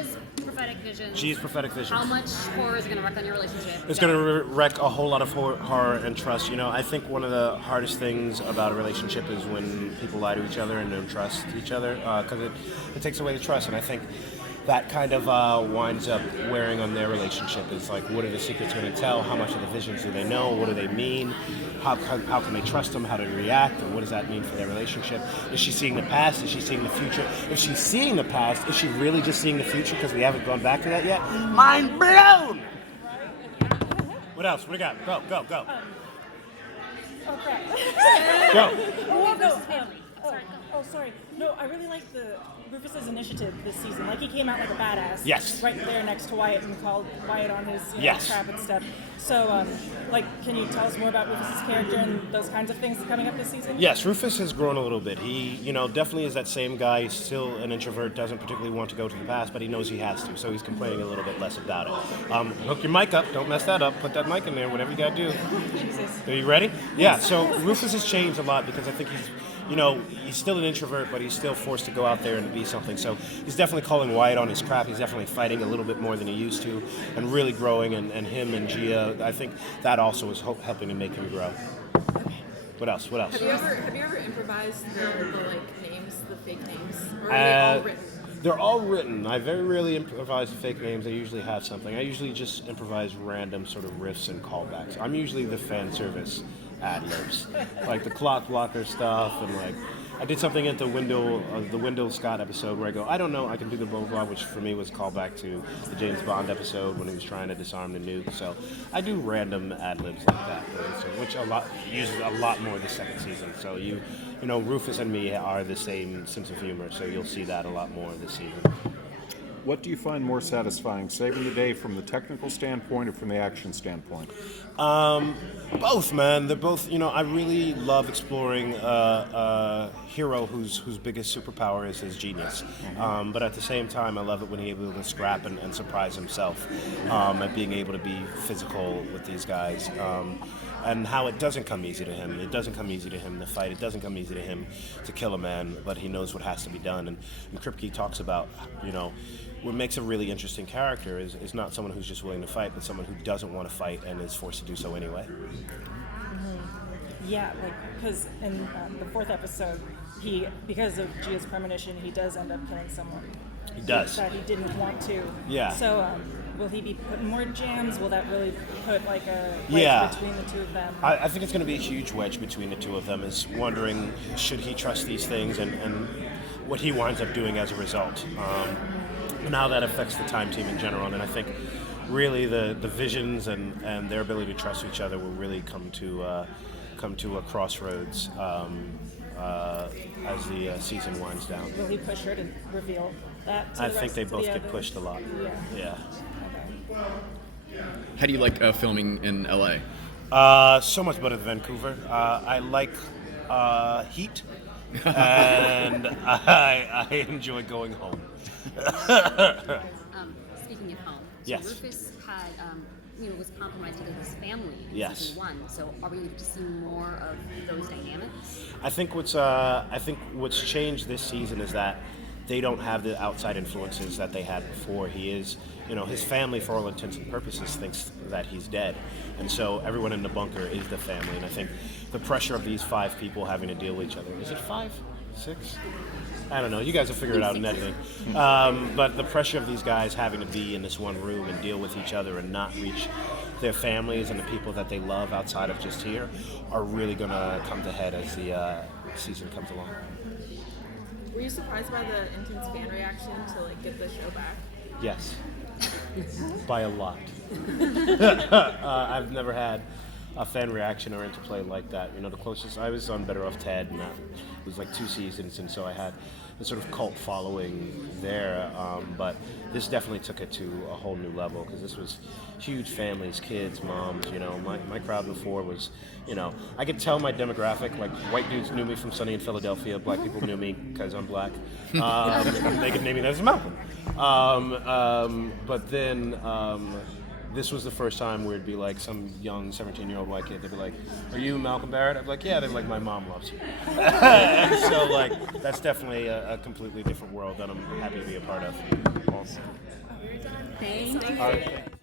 is prophetic vision. She's prophetic vision. How much horror is it going to wreck on your relationship? It's going to wreck a whole lot of horror and trust. You know, I think one of the hardest things about a relationship is when people lie to each other and don't trust each other, because it takes away the trust. And I think that kind of winds up wearing on their relationship. Is like, what are the secrets going to tell? How much of the visions do they know? What do they mean? How can they trust them? How do they react? And what does that mean for their relationship? Is she seeing the past? Is she seeing the future? If she's seeing the past, is she really just seeing the future because we haven't gone back to that yet? Mind blown! What else? What do you got? Go. Oh, crap. Go. Sorry. No, I really like the Rufus's initiative this season. Like, he came out like a badass. Yes. Right there next to Wyatt and called Wyatt on his Yes. crap and stuff. So, can you tell us more about Rufus's character and those kinds of things coming up this season? Yes, Rufus has grown a little bit. He, definitely is that same guy. He's still an introvert, doesn't particularly want to go to the past, but he knows he has to, so he's complaining a little bit less about it. Hook your mic up. Don't mess that up. Put that mic in there, whatever you got to do. Jesus. Are you ready? Yeah, so Rufus has changed a lot because I think he's still an introvert, but he's still forced to go out there and be something. So he's definitely calling Wyatt on his crap. He's definitely fighting a little bit more than he used to and really growing. And him and Gia, I think that also is helping to make him grow. What else? Have you ever improvised the names, the fake names? Or are they all written? They're all written. I very rarely improvise fake names. I usually have something. I usually just improvise random sort of riffs and callbacks. I'm usually the fan service ad-libs, like the clock blocker stuff, and like I did something at the Wendell Scott episode where I go, I don't know, I can do the blah blah, which for me was a callback to the James Bond episode when he was trying to disarm the nuke. So I do random ad-libs like that, which uses a lot more this second season. So Rufus and me are the same sense of humor, so you'll see that a lot more this season. What do you find more satisfying, saving the day from the technical standpoint or from the action standpoint? Both, man. They're both. I really love exploring a hero whose biggest superpower is his genius. But at the same time, I love it when he's able to scrap and surprise himself, and being able to be physical with these guys. And how it doesn't come easy to him. It doesn't come easy to him to fight. It doesn't come easy to him to kill a man, but he knows what has to be done. And Kripke talks about, what makes a really interesting character is not someone who's just willing to fight, but someone who doesn't want to fight and is forced to do so anyway. Yeah, because in the fourth episode, because of Gia's premonition, he does end up killing someone. He does. That he didn't want to. Yeah. So, will he be putting more jams? Will that really put like a wedge between the two of them? I think it's going to be a huge wedge between the two of them, is wondering should he trust these things and what he winds up doing as a result. And how that affects the time team in general. And I think really the visions and their ability to trust each other will really come to a crossroads as the season winds down. Will he push her to reveal that to I the think rest they of both the get others? pushed a lot. Yeah. Okay. How do you like filming in LA? So much better than Vancouver. I like heat, and I enjoy going home. Speaking of home, so Yes. Rufus had, was compromised because of his family in Yes. season 1. So are we going to see more of those dynamics? I think what's changed this season is that they don't have the outside influences that they had before. He is, his family, for all intents and purposes, thinks that he's dead, and so everyone in the bunker is the family. And I think the pressure of these 5 people having to deal with each other, is it 5, 6? I don't know. You guys will figure it out in editing. But the pressure of these guys having to be in this one room and deal with each other and not reach their families and the people that they love outside of just here are really going to come to head as the season comes along. Were you surprised by the intense fan reaction to get the show back? Yes. By a lot. I've never had a fan reaction or interplay like that. The closest I was on Better Off Ted, and that was like 2 seasons, and so I had the sort of cult following there. But this definitely took it to a whole new level because this was huge families, kids, moms. My crowd before was, I could tell my demographic. Like white dudes knew me from Sunny in Philadelphia. Black people knew me because I'm black. They could name me as Malcolm. But then this was the first time where it'd be like some young 17-year-old white kid. They'd be like, "Are you Malcolm Barrett?" I'd be like, "Yeah." They're like, "My mom loves you." And so like that's definitely a completely different world that I'm happy to be a part of. Thank you. All right.